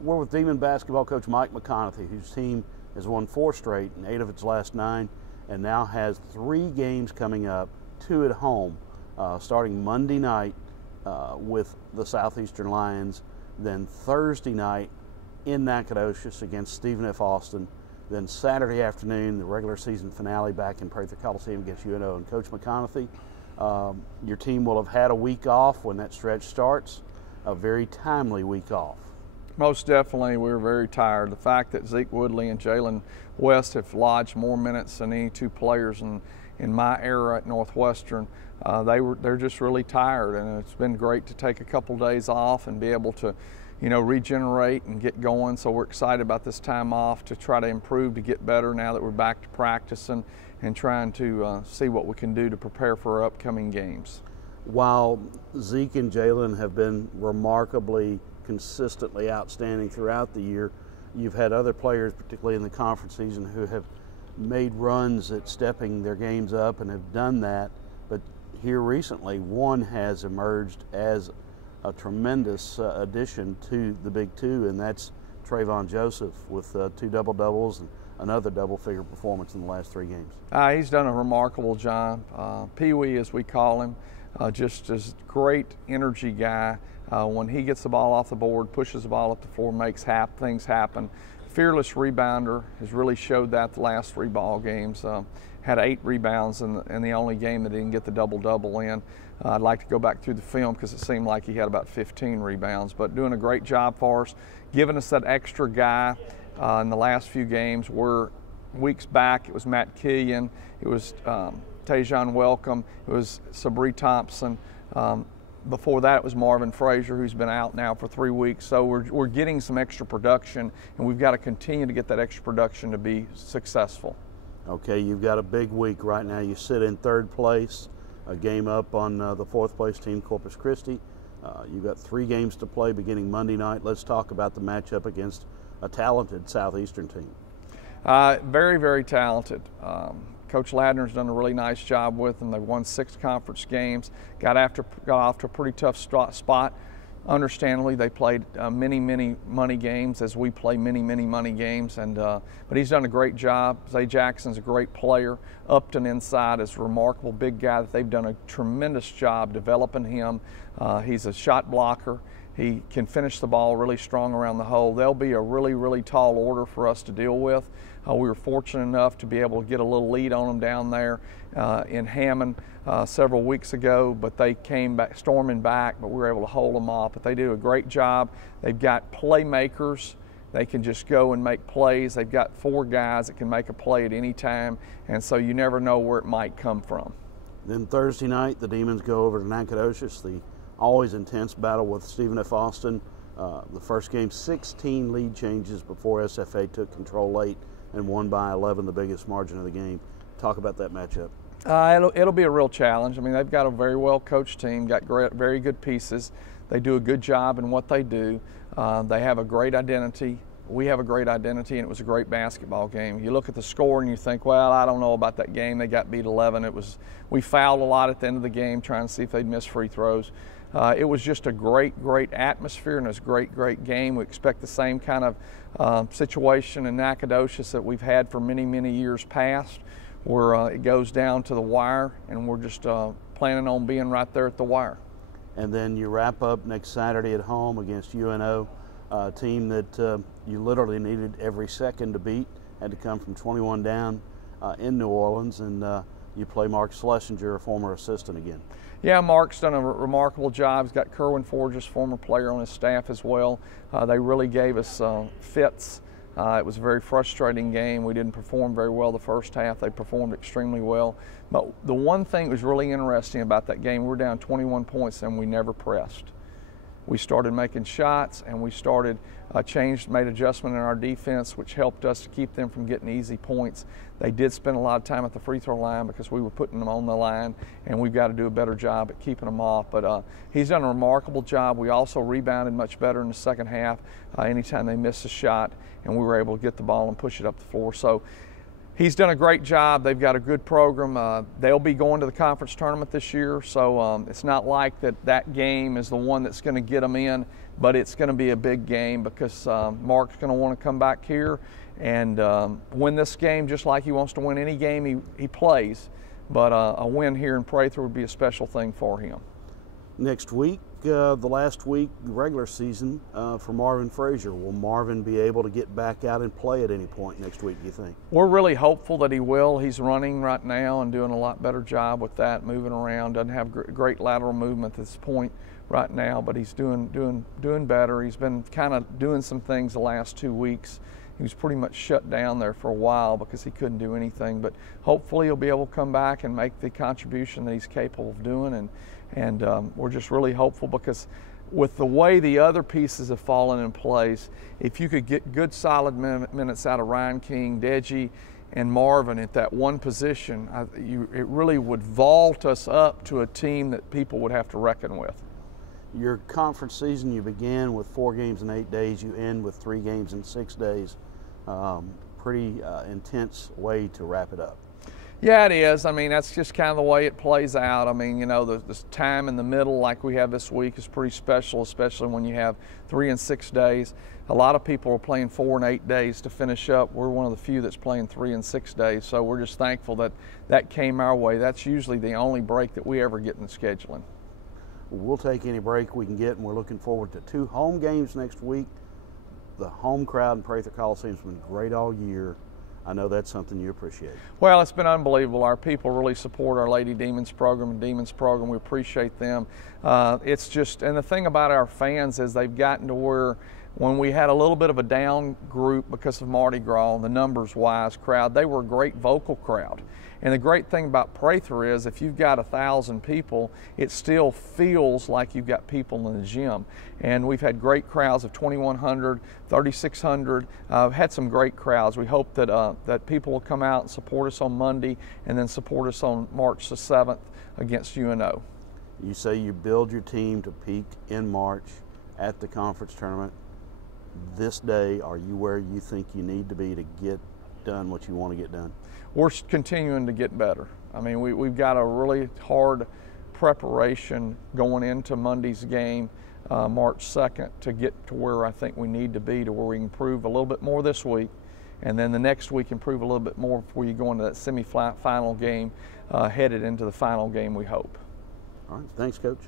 We're with Demon basketball coach Mike McConathy, whose team has won 4 straight in 8 of its last 9, and now has 3 games coming up, 2 at home, starting Monday night with the Southeastern Lions, then Thursday night in Nacogdoches against Stephen F. Austin, then Saturday afternoon, the regular season finale back in Prather Coliseum against UNO. And Coach McConathy, your team will have had a week off when that stretch starts, a very timely week off. Most definitely, we were very tired. The fact that Zeke Woodley and Jalen West have lodged more minutes than any 2 players in my era at Northwestern, they're just really tired, and it's been great to take a couple days off and be able to, regenerate and get going. So we're excited about this time off to try to improve, to get better now that we're back to practicing and trying to see what we can do to prepare for our upcoming games. While Zeke and Jalen have been remarkably consistently outstanding throughout the year, you've had other players, particularly in the conference season, who have made runs at stepping their games up and have done that. But here recently, one has emerged as a tremendous addition to the Big Two, and that's Trayvon Joseph with 2 double-doubles and another double-figure performance in the last 3 games. He's done a remarkable job. Pee-wee, as we call him, just a great energy guy. When he gets the ball off the board, pushes the ball up the floor, makes things happen. Fearless rebounder, has really showed that the last 3 ball games. Had 8 rebounds in the only game that he didn't get the double-double in. I'd like to go back through the film because it seemed like he had about 15 rebounds, but doing a great job for us, giving us that extra guy in the last few games. Weeks back, it was Matt Killian, it was Tajon Welcome, it was Sabri Thompson. Before that, it was Marvin Frazier, who's been out now for 3 weeks. So we're getting some extra production, and we've got to continue to get that extra production to be successful. Okay, you've got a big week right now. You sit in 3rd place, a game up on the 4th place team, Corpus Christi. You've got 3 games to play beginning Monday night. Let's talk about the matchup against a talented Southeastern team. Very, very talented. Coach Ladner's done a really nice job with them. They've won 6 conference games, got off to a pretty tough spot. Understandably, they played many money games, as we play many money games, but he's done a great job. Zay Jackson's a great player. Upton inside is a remarkable big guy that they've done a tremendous job developing him. He's a shot blocker. He can finish the ball really strong around the hole. They'll be a really tall order for us to deal with. We were fortunate enough to be able to get a little lead on them down there in Hammond several weeks ago, but they came back storming back, but we were able to hold them off. But they do a great job. They've got playmakers. They can just go and make plays. They've got 4 guys that can make a play at any time, and so you never know where it might come from. Then Thursday night, the Demons go over to Nacogdoches, the always intense battle with Stephen F. Austin. The first game, 16 lead changes before SFA took control late and won by 11, the biggest margin of the game. Talk about that matchup. It'll be a real challenge. I mean, they've got a very well-coached team, got very good pieces. They do a good job in what they do. They have a great identity. We have a great identity, and it was a great basketball game. You look at the score and you think, well, I don't know about that game. They got beat 11. We fouled a lot at the end of the game trying to see if they'd miss free throws. It was just a great atmosphere, and it was a great game. We expect the same kind of situation in Nacogdoches that we've had for many years past, where it goes down to the wire, and we're just planning on being right there at the wire. And then you wrap up next Saturday at home against UNO, a team that you literally needed every second to beat, had to come from 21 down in New Orleans, and you play Mark Schlesinger, a former assistant, again. Yeah, Mark's done a remarkable job. He's got Kerwin Forges, former player, on his staff as well. They really gave us fits. It was a very frustrating game. We didn't perform very well the first half. They performed extremely well. But the one thing that was really interesting about that game, we were down 21 points and we never pressed. We started making shots, and we started made adjustment in our defense, which helped us to keep them from getting easy points. They did spend a lot of time at the free throw line because we were putting them on the line, and we've got to do a better job at keeping them off. But he's done a remarkable job. We also rebounded much better in the second half anytime they missed a shot, and we were able to get the ball and push it up the floor. So He's done a great job. They've got a good program. They'll be going to the conference tournament this year, so it's not like that game is the one that's going to get them in, but it's going to be a big game because Mark's going to want to come back here and win this game just like he wants to win any game he plays. But a win here in Prather would be a special thing for him. Next week, the last week, regular season for Marvin Frazier. Will Marvin be able to get back out and play at any point next week, do you think? We're really hopeful that he will. He's running right now and doing a lot better job with that, moving around. Doesn't have great lateral movement at this point right now, but he's doing better. He's been kind of doing some things the last 2 weeks. He was pretty much shut down there for a while because he couldn't do anything, but hopefully he'll be able to come back and make the contribution that he's capable of doing, and we're just really hopeful because with the way the other pieces have fallen in place, if you could get good solid minutes out of Ryan King, Deji, and Marvin at that one position, it really would vault us up to a team that people would have to reckon with. Your conference season, you began with 4 games in 8 days, you end with 3 games in 6 days. Pretty intense way to wrap it up. Yeah, it is. I mean, that's just kind of the way it plays out. I mean, you know, this time in the middle like we have this week is pretty special, especially when you have 3 and 6 days. A lot of people are playing 4 and 8 days to finish up. We're one of the few that's playing 3 and 6 days, so we're just thankful that came our way. That's usually the only break that we ever get in scheduling. We'll take any break we can get, and we're looking forward to 2 home games next week. The home crowd in Prather Coliseum has been great all year. I know that's something you appreciate. Well, it's been unbelievable. Our people really support our Lady Demons program and Demons program. We appreciate them. It's just, and the thing about our fans is they've gotten to where when we had a little bit of a down group because of Mardi Gras, the numbers-wise crowd, they were a great vocal crowd. And the great thing about Prather is if you've got 1,000 people, it still feels like you've got people in the gym. And we've had great crowds of 2,100, 3,600. Had some great crowds. We hope that people will come out and support us on Monday and then support us on March the 7th against UNO. You say you build your team to peak in March at the conference tournament. This day, are you where you think you need to be to get done what you want to get done? We're continuing to get better. I mean, we've got a really hard preparation going into Monday's game, March 2nd, to get to where I think we need to be, to where we can improve a little bit more this week, and then the next week improve a little bit more before you go into that semi-final game, headed into the final game, we hope. All right, thanks, Coach.